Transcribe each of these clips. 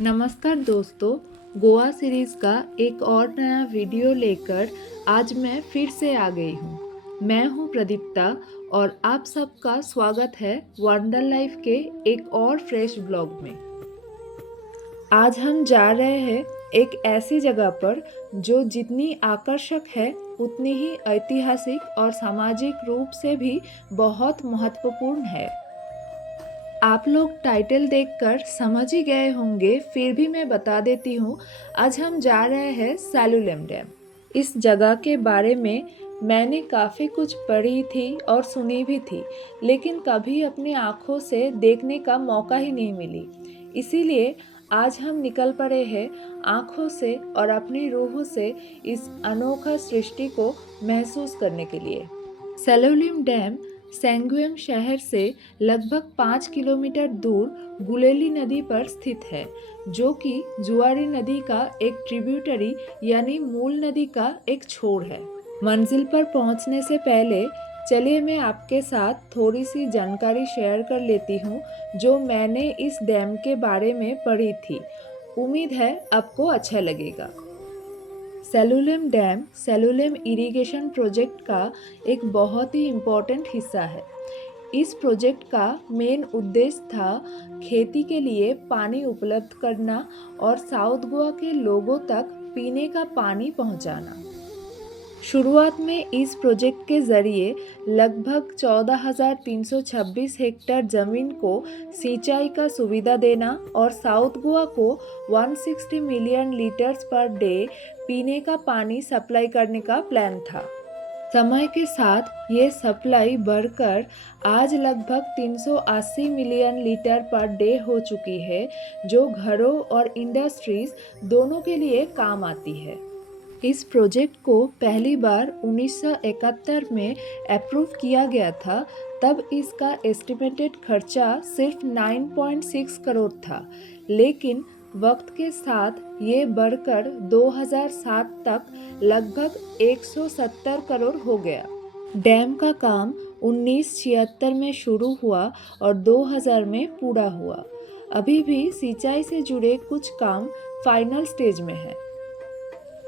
नमस्कार दोस्तों। गोवा सीरीज़ का एक और नया वीडियो लेकर आज मैं फिर से आ गई हूँ। मैं हूँ प्रदीप्ता और आप सबका स्वागत है वंडर लाइफ के एक और फ्रेश ब्लॉग में। आज हम जा रहे हैं एक ऐसी जगह पर जो जितनी आकर्षक है उतनी ही ऐतिहासिक और सामाजिक रूप से भी बहुत महत्वपूर्ण है। आप लोग टाइटल देखकर समझ ही गए होंगे, फिर भी मैं बता देती हूँ। आज हम जा रहे हैं सैलुलम डैम। इस जगह के बारे में मैंने काफ़ी कुछ पढ़ी थी और सुनी भी थी, लेकिन कभी अपनी आँखों से देखने का मौका ही नहीं मिली। इसीलिए आज हम निकल पड़े हैं आँखों से और अपनी रूह से इस अनोखा सृष्टि को महसूस करने के लिए। सैलुलम डैम सेंगुएम शहर से लगभग 5 किलोमीटर दूर गुलेली नदी पर स्थित है, जो कि जुआरी नदी का एक ट्रिब्यूटरी यानी मूल नदी का एक छोर है। मंजिल पर पहुंचने से पहले चलिए मैं आपके साथ थोड़ी सी जानकारी शेयर कर लेती हूँ जो मैंने इस डैम के बारे में पढ़ी थी। उम्मीद है आपको अच्छा लगेगा। सैलुलम डैम सैलुलम इरिगेशन प्रोजेक्ट का एक बहुत ही इम्पोर्टेंट हिस्सा है। इस प्रोजेक्ट का मेन उद्देश्य था खेती के लिए पानी उपलब्ध करना और साउथ गोवा के लोगों तक पीने का पानी पहुंचाना। शुरुआत में इस प्रोजेक्ट के जरिए लगभग 14,326 हेक्टेयर जमीन को सिंचाई का सुविधा देना और साउथ गोवा को 160 मिलियन लीटर्स पर डे पीने का पानी सप्लाई करने का प्लान था। समय के साथ ये सप्लाई बढ़कर आज लगभग 380 मिलियन लीटर पर डे हो चुकी है, जो घरों और इंडस्ट्रीज दोनों के लिए काम आती है। इस प्रोजेक्ट को पहली बार 1971 में अप्रूव किया गया था। तब इसका एस्टिमेटेड खर्चा सिर्फ 9.6 करोड़ था, लेकिन वक्त के साथ ये बढ़कर 2007 तक लगभग 170 करोड़ हो गया। डैम का काम 1976 में शुरू हुआ और 2000 में पूरा हुआ। अभी भी सिंचाई से जुड़े कुछ काम फाइनल स्टेज में है।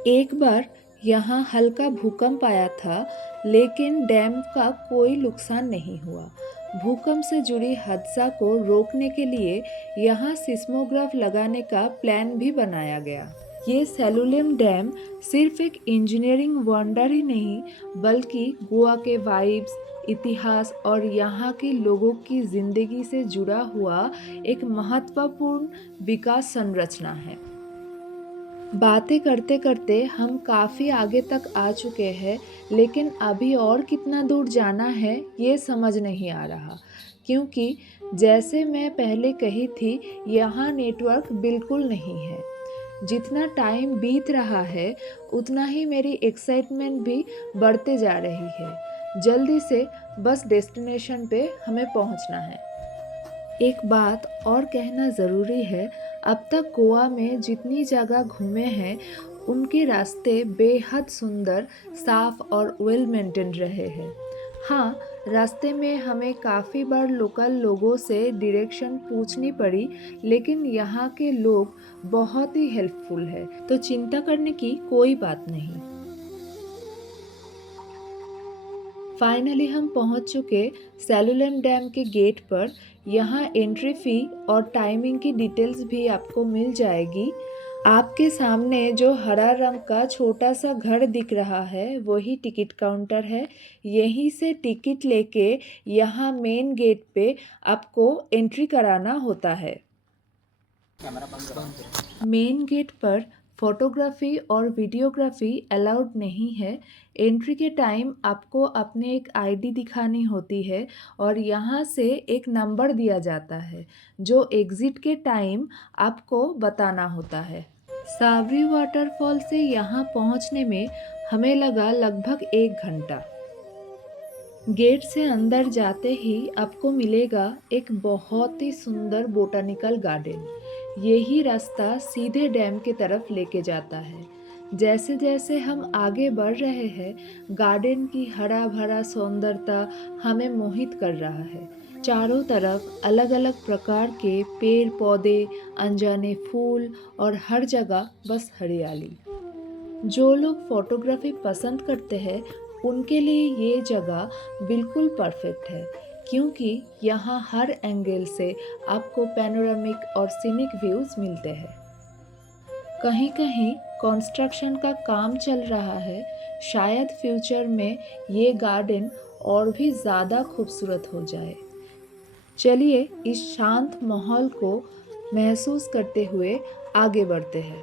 एक बार यहाँ हल्का भूकंप आया था, लेकिन डैम का कोई नुकसान नहीं हुआ। भूकंप से जुड़ी हादसा को रोकने के लिए यहाँ सिस्मोग्राफ लगाने का प्लान भी बनाया गया। ये सैलुलम डैम सिर्फ एक इंजीनियरिंग वंडर ही नहीं, बल्कि गोवा के वाइब्स, इतिहास और यहाँ के लोगों की जिंदगी से जुड़ा हुआ एक महत्वपूर्ण विकास संरचना है। बातें करते करते हम काफ़ी आगे तक आ चुके हैं, लेकिन अभी और कितना दूर जाना है ये समझ नहीं आ रहा, क्योंकि जैसे मैं पहले कही थी, यहाँ नेटवर्क बिल्कुल नहीं है। जितना टाइम बीत रहा है उतना ही मेरी एक्साइटमेंट भी बढ़ते जा रही है। जल्दी से बस डेस्टिनेशन पे हमें पहुंचना है। एक बात और कहना ज़रूरी है, अब तक गोवा में जितनी जगह घूमे हैं उनके रास्ते बेहद सुंदर, साफ और वेल मेंटेन रहे हैं। हाँ, रास्ते में हमें काफ़ी बार लोकल लोगों से डायरेक्शन पूछनी पड़ी, लेकिन यहाँ के लोग बहुत ही हेल्पफुल है, तो चिंता करने की कोई बात नहीं। फाइनली हम पहुंच चुके सैलुलम डैम के गेट पर। यहाँ एंट्री फ़ी और टाइमिंग की डिटेल्स भी आपको मिल जाएगी। आपके सामने जो हरा रंग का छोटा सा घर दिख रहा है वही टिकट काउंटर है। यहीं से टिकट लेके यहाँ मेन गेट पे आपको एंट्री कराना होता है। मेन गेट पर फोटोग्राफी और वीडियोग्राफी अलाउड नहीं है। एंट्री के टाइम आपको अपने एक आईडी दिखानी होती है और यहाँ से एक नंबर दिया जाता है जो एग्ज़िट के टाइम आपको बताना होता है। सावरी वाटरफॉल से यहाँ पहुँचने में हमें लगा लगभग 1 घंटा। गेट से अंदर जाते ही आपको मिलेगा एक बहुत ही सुंदर बोटानिकल गार्डन। यही रास्ता सीधे डैम की तरफ लेके जाता है। जैसे जैसे हम आगे बढ़ रहे हैं, गार्डन की हरा भरा सौंदर्यता हमें मोहित कर रहा है। चारों तरफ अलग अलग प्रकार के पेड़ पौधे, अनजाने फूल और हर जगह बस हरियाली। जो लोग फोटोग्राफी पसंद करते हैं उनके लिए ये जगह बिल्कुल परफेक्ट है, क्योंकि यहाँ हर एंगल से आपको पैनोरामिक और सीनिक व्यूज मिलते हैं। कहीं कहीं कंस्ट्रक्शन का काम चल रहा है, शायद फ्यूचर में ये गार्डन और भी ज़्यादा खूबसूरत हो जाए। चलिए इस शांत माहौल को महसूस करते हुए आगे बढ़ते हैं।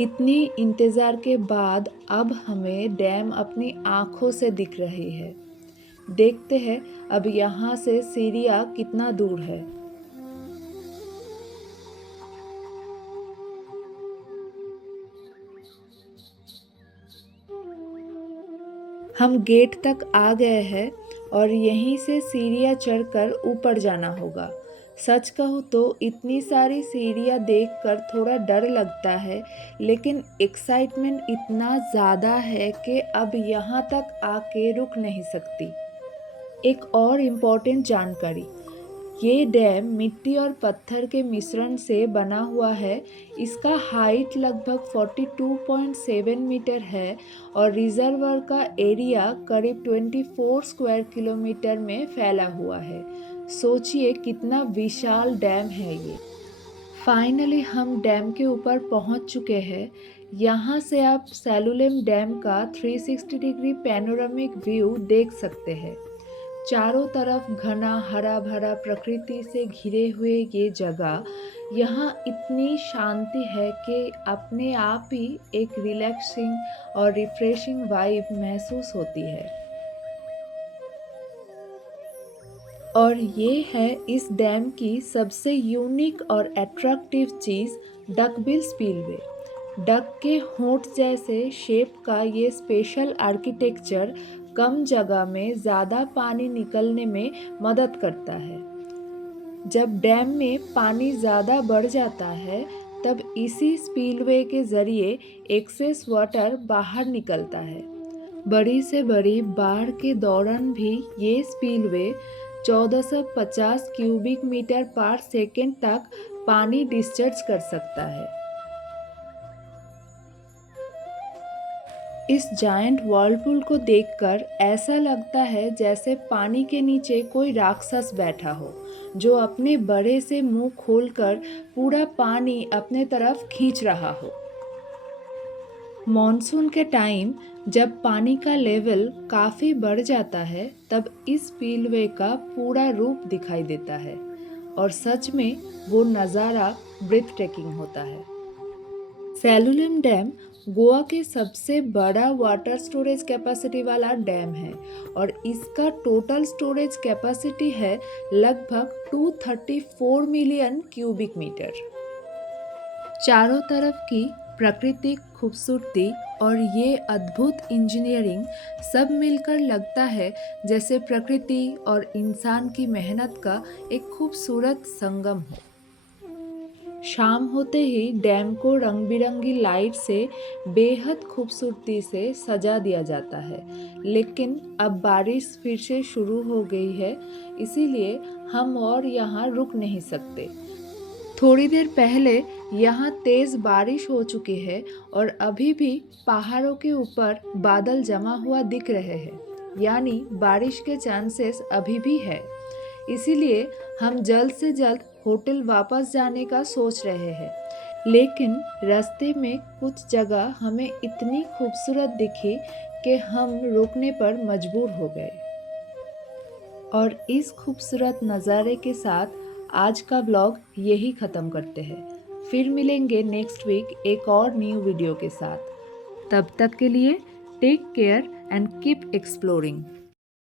इतनी इंतज़ार के बाद अब हमें डैम अपनी आँखों से दिख रही है। देखते हैं अब यहाँ से सीरिया कितना दूर है। हम गेट तक आ गए हैं और यहीं से सीढ़ियाँ चढ़कर ऊपर जाना होगा। सच कहूँ तो इतनी सारी सीढ़ियाँ देखकर थोड़ा डर लगता है, लेकिन एक्साइटमेंट इतना ज़्यादा है कि अब यहाँ तक आके रुक नहीं सकती। एक और इम्पॉर्टेंट जानकारी, ये डैम मिट्टी और पत्थर के मिश्रण से बना हुआ है। इसका हाइट लगभग 42.7 मीटर है और रिजर्वर का एरिया करीब 24 स्क्वायर किलोमीटर में फैला हुआ है। सोचिए कितना विशाल डैम है ये। फाइनली हम डैम के ऊपर पहुंच चुके हैं। यहाँ से आप सेलुलेम डैम का 360 डिग्री पैनोरामिक व्यू देख सकते हैं। चारों तरफ घना हरा भरा प्रकृति से घिरे हुए ये जगह, यहाँ इतनी शांति है कि अपने आप ही एक रिलैक्सिंग और रिफ्रेशिंग वाइब महसूस होती है। और ये है इस डैम की सबसे यूनिक और अट्रैक्टिव चीज़, डकबिल स्पिलवे। डक के होंठ जैसे शेप का ये स्पेशल आर्किटेक्चर कम जगह में ज़्यादा पानी निकलने में मदद करता है। जब डैम में पानी ज़्यादा बढ़ जाता है तब इसी स्पिलवे के ज़रिए एक्सेस वाटर बाहर निकलता है। बड़ी से बड़ी बाढ़ के दौरान भी ये स्पिलवे 1450 क्यूबिक मीटर पर सेकेंड तक पानी डिस्चार्ज कर सकता है। इस जायंट व्हर्लपूल को देखकर ऐसा लगता है जैसे पानी के नीचे कोई राक्षस बैठा हो, जो अपने बड़े से मुंह खोलकर पूरा पानी अपने तरफ खींच रहा हो। मॉनसून के टाइम जब पानी का लेवल काफ़ी बढ़ जाता है तब इस स्पिलवे का पूरा रूप दिखाई देता है और सच में वो नज़ारा ब्रेथ टेकिंग होता है। सेलुलम डैम गोवा के सबसे बड़ा वाटर स्टोरेज कैपेसिटी वाला डैम है और इसका टोटल स्टोरेज कैपेसिटी है लगभग 234 मिलियन क्यूबिक मीटर। चारों तरफ की प्राकृतिक खूबसूरती और ये अद्भुत इंजीनियरिंग सब मिलकर लगता है जैसे प्रकृति और इंसान की मेहनत का एक खूबसूरत संगम हो। शाम होते ही डैम को रंग बिरंगी लाइट से बेहद खूबसूरती से सजा दिया जाता है, लेकिन अब बारिश फिर से शुरू हो गई है, इसीलिए हम और यहाँ रुक नहीं सकते। थोड़ी देर पहले यहाँ तेज़ बारिश हो चुकी है और अभी भी पहाड़ों के ऊपर बादल जमा हुआ दिख रहे हैं, यानी बारिश के चांसेस अभी भी है। इसीलिए हम जल्द से जल्द होटल वापस जाने का सोच रहे हैं। लेकिन रास्ते में कुछ जगह हमें इतनी खूबसूरत दिखी कि हम रुकने पर मजबूर हो गए। और इस खूबसूरत नज़ारे के साथ आज का व्लॉग यही ख़त्म करते हैं। फिर मिलेंगे नेक्स्ट वीक एक और न्यू वीडियो के साथ। तब तक के लिए take care and keep exploring.